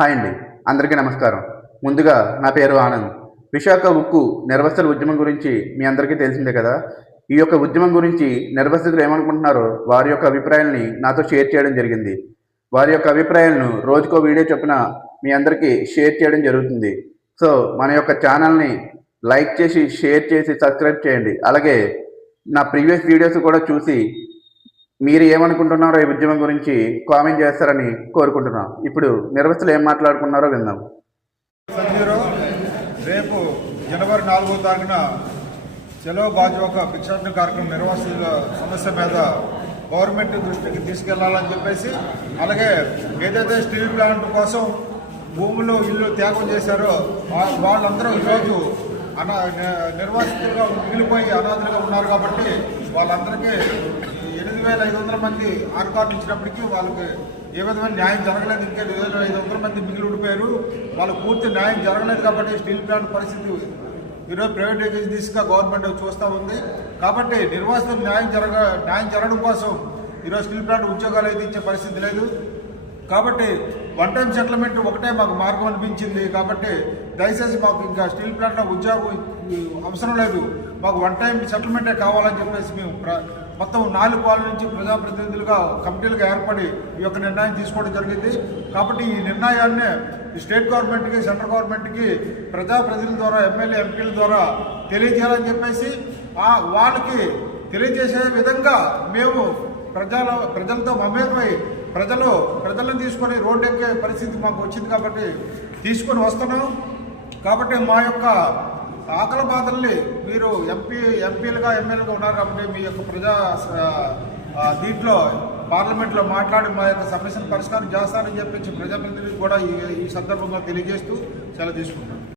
Hi అండి, అందరికీ నమస్కారం. ముందుగా నా పేరు ఆనంద్. విశాఖ ఉక్కు నిర్వసితుల ఉద్యమం గురించి మీ అందరికీ తెలిసిందే కదా. ఈ యొక్క ఉద్యమం గురించి నిర్వసితులు ఏమనుకుంటున్నారో వారి యొక్క అభిప్రాయాల్ని నాతో షేర్ చేయడం జరిగింది. వారి యొక్క అభిప్రాయాలను రోజుకో వీడియో చొప్పున మీ అందరికీ షేర్ చేయడం జరుగుతుంది. సో మన యొక్క ఛానల్ని లైక్ చేసి, షేర్ చేసి, సబ్స్క్రైబ్ చేయండి. అలాగే నా ప్రీవియస్ వీడియోస్ కూడా చూసి మీరు ఏమనుకుంటున్నారో ఈ ఉద్యమం గురించి కామెంట్ చేస్తారని కోరుకుంటున్నాం. ఇప్పుడు నిర్వసితులు ఏం మాట్లాడుకున్నారో విందాం. రేపు జనవరి 4వ తారీఖున చలో గాజువాక భిక్షాటన కార్యక్రమం నిర్వహిస్తున్న సమస్య మీద గవర్నమెంట్ దృష్టికి తీసుకెళ్లాలని చెప్పేసి, అలాగే ఏదైతే స్టీల్ ప్లాంట్ కోసం భూములు ఇల్లు త్యాగం చేశారో వాళ్ళందరూ ఈరోజు నిర్వాసితులుగా మిగిలిపోయి అనాథులుగా ఉన్నారు. కాబట్టి వాళ్ళందరికీ 8,500 మంది ఆరు కార్డులు ఇచ్చినప్పటికీ వాళ్ళకి ఏ విధమైన న్యాయం జరగలేదు. ఇంకా 8,500 మంది మిగిలి ఉండిపోయారు. వాళ్ళకు పూర్తి న్యాయం జరగలేదు. కాబట్టి స్టీల్ ప్లాంట్ పరిస్థితి ఈరోజు ప్రైవేటైజేషన్ దిశగా గవర్నమెంట్ చూస్తూ ఉంది. కాబట్టి నిర్వాసితులు న్యాయం జరగడం కోసం ఈరోజు స్టీల్ ప్లాంట్ ఉద్యోగాలు అయితే ఇచ్చే పరిస్థితి లేదు. కాబట్టి వన్ టైం సెటిల్మెంట్ ఒకటే మాకు మార్గం అనిపించింది. కాబట్టి దయచేసి మాకు ఇంకా స్టీల్ ప్లాంట్లో ఉద్యోగం అవసరం లేదు, మాకు వన్ టైం సెటిల్మెంటే కావాలని చెప్పేసి మేము మొత్తం 4 పాల నుంచి ప్రజాప్రతినిధులుగా కమిటీలుగా ఏర్పడి ఈ యొక్క నిర్ణయం తీసుకోవడం జరిగింది. కాబట్టి ఈ నిర్ణయాన్ని స్టేట్ గవర్నమెంట్కి, సెంట్రల్ గవర్నమెంట్కి ప్రజాప్రతినిధుల ద్వారా, ఎమ్మెల్యే ఎంపీల ద్వారా తెలియజేయాలని చెప్పేసి వాళ్ళకి తెలియజేసే విధంగా మేము ప్రజలతో మమేకమై ప్రజలను తీసుకొని రోడ్డు ఎక్కే పరిస్థితి మాకు వచ్చింది. కాబట్టి తీసుకొని వస్తున్నాం. కాబట్టి మా యొక్క ఆకలి బాధల్ని మీరు ఎంపీలుగా ఎమ్మెల్యేలుగా ఉన్నారు. కాబట్టి మీ యొక్క దీంట్లో పార్లమెంట్లో మాట్లాడి మా యొక్క సమస్యను పరిష్కారం చేస్తారని చెప్పి ప్రజాప్రతినిధులకు కూడా ఈ సందర్భంగా తెలియజేస్తూ సెలవు తీసుకుంటాం.